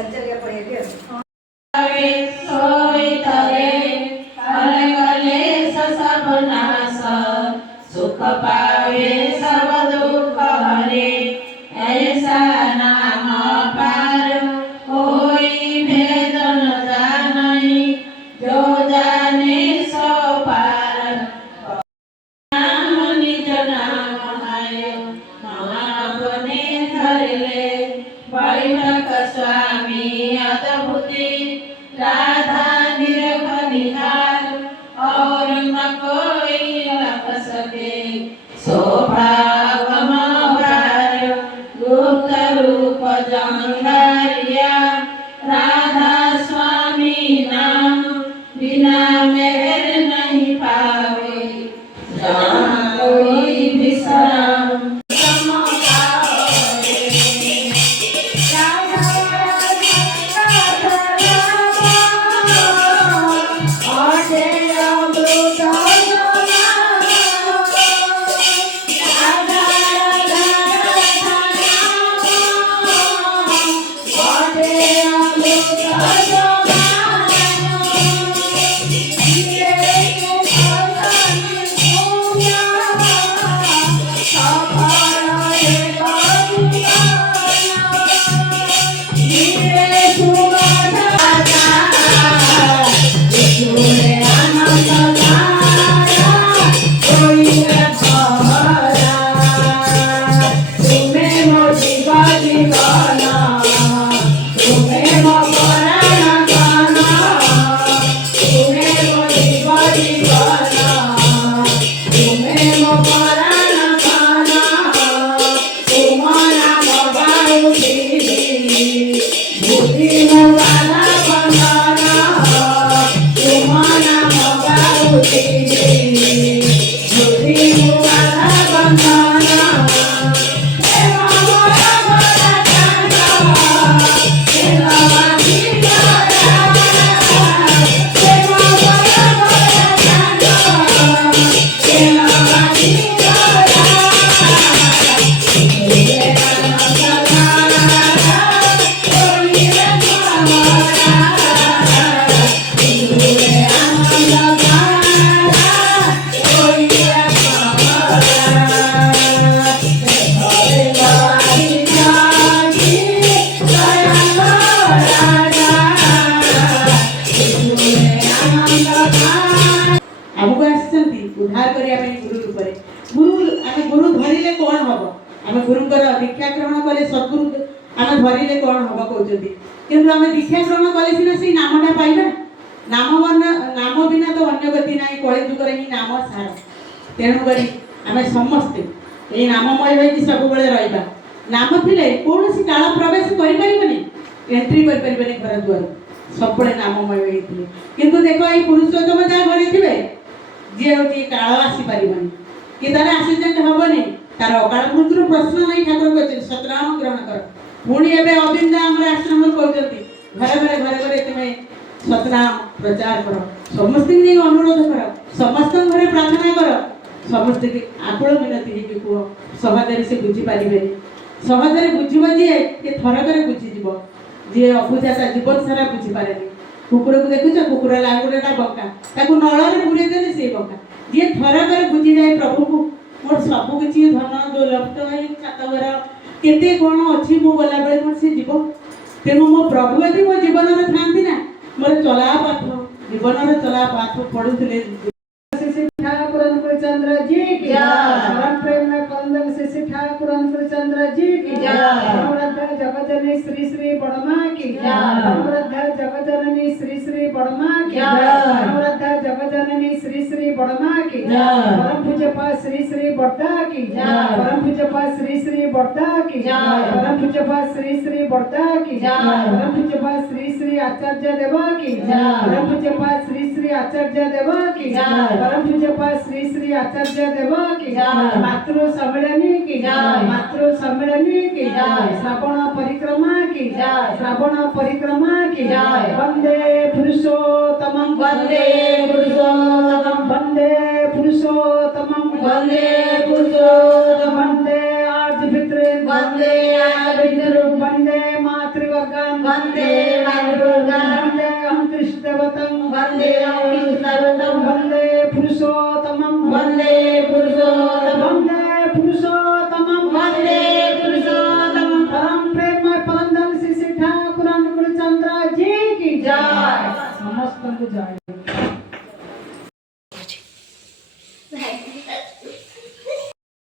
चल चल गया पढ़े के सुख पावे सब दुख हरे ऐसा नाम पार कोई भेद न जाने जो जाने सो पार नाम निज नाम आयो अपने धरले बैठक स्वामी अद्भुति राधा निरख निहार और न कोई लख सके शोभागम भार गुप्त रूप जंगारिया राधा स्वामी नाम बिना मेहर नहीं पावे जहाँ कोई विश्राम उद्धार करिया गुरु रूप गुरु आम गुरु धरले कौन हम आम गुरु दीक्षा ग्रहण कले सद्गुरु आम धरले कौन हम कहते किंतु आम दीक्षा ग्रहण कले सीना से नामटा पाइबा नाम बिना तो अन्य गति ना कली जुगर ही नाम सार तेणुक आम समस्ते ये नाममय होगी सब रहा नाम थे कौन काल प्रवेश करें एंट्री करें घर द्वार सब नाममय होते किंतु देख ये पुरुषोत्तम जहाँ घर थे जी हूँ काल आसीपार कि तार आसीडेंट हेनी तार अकाल मृत्यु प्रश्न नहीं ठाकुर कहते सतनाम ग्रहण कर पुणी एवं अविंदा आम आश्रम कहते घरे घरे तुम्हें सतनाम प्रचार कर समस्त अनुरोध कर समस्त घरे प्रार्थना कर समस्त आकुल मिनती है कह सहजरे से बुझीपारे सहजरे बुझे जी थरक बुझीज जी अबुझा जीवन सारा बुझीपारे कुकुर को देखुच कुकुर लांगुड़ा बंका नल पूरे से बंका जी थरक बुझी जाए प्रभु को मोर सब किसी धन दौलत छातर केते कौन अच्छी मु गला बेले मोर से जीव तेणु मो प्रभु यदि मो जीवन में था ना मोर चला पाठ जीवन चला पाठ पढ़ुले चंद्र जी की परम प्रेम कंदन शिशि ठाकुर चंद्र जी की जगजननी श्री श्री बड़मा की जगजननी श्री श्री बड़मा की जगजननी श्री श्री बड़मा की परम पूज्यपा श्री श्री बड़दा की परम पूज्यपा श्री श्री बड़दा की परम पूज्यपा श्री श्री बड़दा की परम पूज्यपा श्री श्री आचार्य देवा की परम पूज्यपा श्री श्री आचार्य देवा की परम पूज्यपा श्री श्री आचार्य देवा की मातृ सम्मेलनी की मातृ सम्मेलनी की श्रावण परिक्रमा की श्रावण परिक्रमा की वंदे पुरुषोत्तमं वंदे पुरुषोत्तमं वंदे पुरुषोत्तमं वंदे पुरुषोत्तमं वंदे आर्य पितृ वंदे आर्य पितृ वंदे मातृवर्गं वंदे जय समस्त को जय।